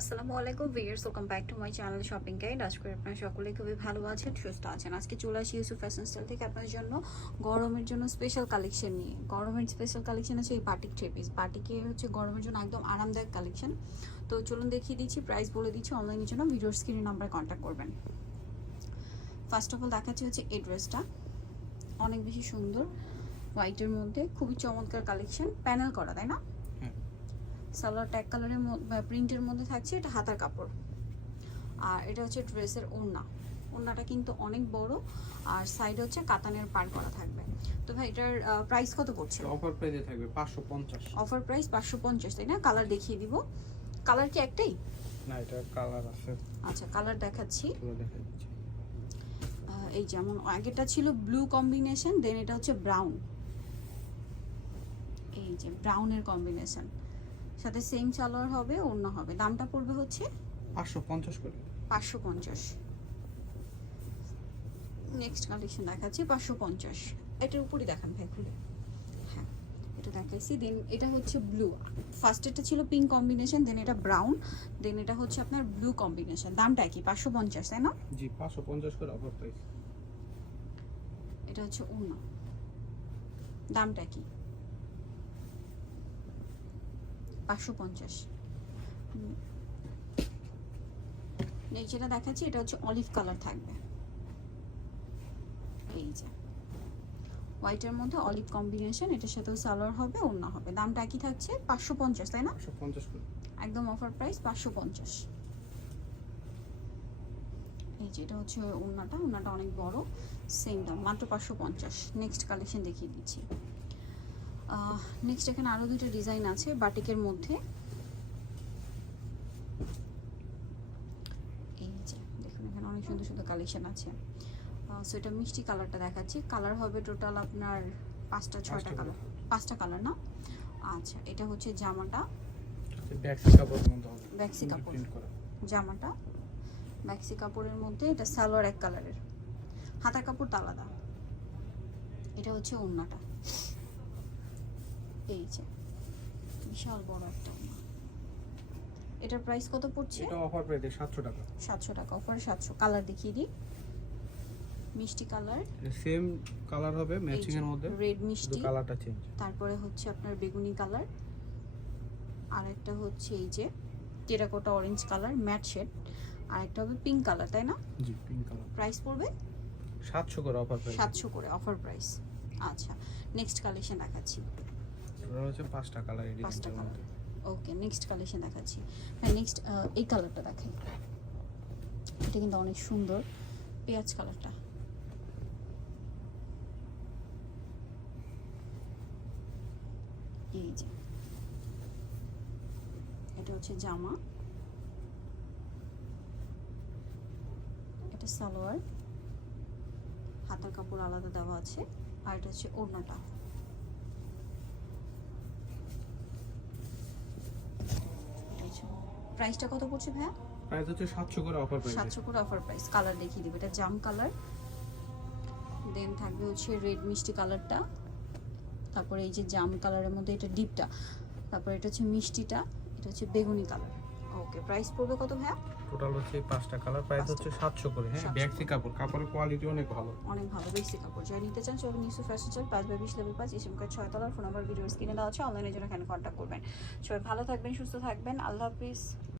আসসালামু আলাইকুম viewers welcome back to my channel shopping guide আজ করে আপনারা সকলে খুবই ভালো আছেন, সুস্থ আছেন। আজকে চলে আসি ইউসুফ ফ্যাশন স্টাইল থেকে আপনার জন্য গরমের জন্য স্পেশাল কালেকশন নিয়ে। গরমের স্পেশাল কালেকশন আছে এই বাটিক থ্রি পিস বাটিকে হচ্ছে গরমের জন্য একদম আরামদায়ক কালেকশন তো চলুন দেখিয়ে দিচ্ছি প্রাইস বলে দিচ্ছি অনলাইনের জন্য ভিডিওর স্ক্রিনের নাম্বার কন্ট্যাক্ট করবেন। ফার্স্ট অফ অল দেখাচ্ছে হচ্ছে এই ড্রেসটা অনেক বেশি সুন্দর হোয়াইটের মধ্যে। খুবই চমৎকার কালেকশন প্যানেল করা, তাই না? সালোয়ার ট্যাগ কালারের প্রিন্টের মধ্যে থাকছে এটা হাতার কাপড়। আর এটা হচ্ছে ড্রেসের ওড়না। ওড়নাটা কিন্তু অনেক বড় আর সাইডে হচ্ছে কাতানের পার করা থাকবে। তো ভাই এটার প্রাইস কত পড়ছে? অফার প্রাইসে থাকবে পাঁচশো পঞ্চাশ। অফার প্রাইস পাঁচশো পঞ্চাশ তাই না? কালার দেখিয়ে দিব। কালার কি একটাই? না এটা কালার আছে। আচ্ছা কালার দেখাচ্ছি। এই যেমন আগেটা ছিল ব্লু কম্বিনেশন দেন এটা হচ্ছে ব্রাউন এই যে ব্রাউনের কম্বিনেশন সাথে সেম সালোয়ার হবে অন্য হবে। দামটা পড়বে হচ্ছে পাঁচশো পঞ্চাশ করে। পাঁচশো পঞ্চাশ। নেক্সট কালেকশন দেখাচ্ছি পাঁচশো পঞ্চাশ। এটার উপরই দেখান ভাই খুলে। হ্যাঁ এটা দেখাইছি। দেন এটা হচ্ছে ব্লু ফার্স্ট এটা ছিল পিঙ্ক কম্বিনেশন দেন এটা ব্রাউন দেন এটা হচ্ছে আপনার ব্লু কম্বিনেশন দামটা কি? পাঁচশো পঞ্চাশ তাই না? জি পাঁচশো পঞ্চাশ করে অফার প্রাইস এটা হচ্ছে অন্য। দামটা কি? পাঁচশো পঞ্চাশ। যেটা দেখাচ্ছি এটা হচ্ছে অলিভ কালার থাকবে। এই যে। হোয়াইটের মধ্যে অলিভ কম্বিনেশন এটার সাথেও সালোয়ার হবে অন্য হবে। দামটা একই থাকছে পাঁচশো পঞ্চাশ তাই না? একদম অফার প্রাইস পাঁচশো পঞ্চাশ। এই যে এটা হচ্ছে ওড়নাটা ওড়নাটা অনেক বড়। সেম দাম মাত্র পাঁচশো পঞ্চাশ। নেক্সট কালেকশন দেখিয়ে দিচ্ছি। নেক্সট এখানে আরও দুটো ডিজাইন আছে বাটিকের মধ্যে। এই যে দেখুন এখানে অনেক সুন্দর সুন্দর কালেকশন আছে। সো এটা মিষ্টি কালারটা দেখাচ্ছি। কালার হবে টোটাল আপনার পাঁচটা ছয়টা কালার পাঁচটা কালার না? আচ্ছা এটা হচ্ছে জামাটা। ব্যাক্সি ব্যাক্সি কাপড়। জামাটা। ম্যাক্সি কাপড়ের মধ্যে এটা সালোয়ার এক কালারের হাতার কাপড় তো আলাদা। এটা হচ্ছে ওড়নাটা। এই যে বিশাল বড় একটা এটার প্রাইস কত পড়ছে? এটা অফার প্রাইসে সাতশো টাকা। সাতশো টাকা অফারে সাতশো। কালার দেখিয়ে দিই। মিষ্টি কালার সেম কালার হবে ম্যাচিং এর মধ্যে। রেড মিষ্টি। কালারটা চেঞ্জ তারপরে হচ্ছে আপনার বেগুনি কালার আর একটা হচ্ছে এই যে terracotta orange colour matte shade আর একটা হবে পিঙ্ক কালার তাই না? জি পিঙ্ক কালার প্রাইস পড়বে? সাতশো করে অফার প্রাইস সাতশো করে অফার প্রাইস আচ্ছা নেক্সট কালেকশন দেখাচ্ছি। ওটা হচ্ছে পাঁচটা কালার এই পাঁচটা ডিজাইনটার কালার ওকে নেক্সট কালেকশন দেখাচ্ছি। হ্যাঁ নেক্সট এই কালারটা দেখাই এটা কিন্তু অনেক সুন্দর। পেঁয়াজ কালারটা এই যে। এটা হচ্ছে জামা। এটা সালোয়ার। হাতার কাপড় আলাদা দেওয়া আছে। আর এটা হচ্ছে ওড়নাটা। প্রাইসটা কত পড়ছে ভাইয়া? প্রাইস হচ্ছে সাতশো করে অফার প্রাইস সাতশো করে অফার প্রাইস কালার দেখিয়ে দিবে এটা জাম কালার দেন থাকবে হচ্ছে রেড মিষ্টি কালারটা তারপরে এই যে জাম কালারের মধ্যে এটা ডিপটা তারপর এটা হচ্ছে মিষ্টিটা এটা হচ্ছে বেগুনি কালার ওকে প্রাইস পড়বে কত ভাইয়া? টোটাল হচ্ছে পাঁচটা কালার প্রাইস হচ্ছে সাতশো করে। হ্যাঁ 700 ব্যাক্সি কাপড়। কাপড়ের কোয়ালিটি অনেক ভালো। অনেক ভালো বেশি কাপড়। যাই নিতে চান সবাই নিশ্চয় ফ্যাশন চাল পাঁচ বাই বিশ লেভেল পাঁচ এসএম কার্ড ছয় তলার ফোন নাম্বার ভিডিওস কিনে দেওয়া আছে অনলাইনে জন্য এখানে কন্ট্যাক্ট করবেন। সবাই ভালো থাকবেন সুস্থ থাকবেন আল্লাহ হাফিজ।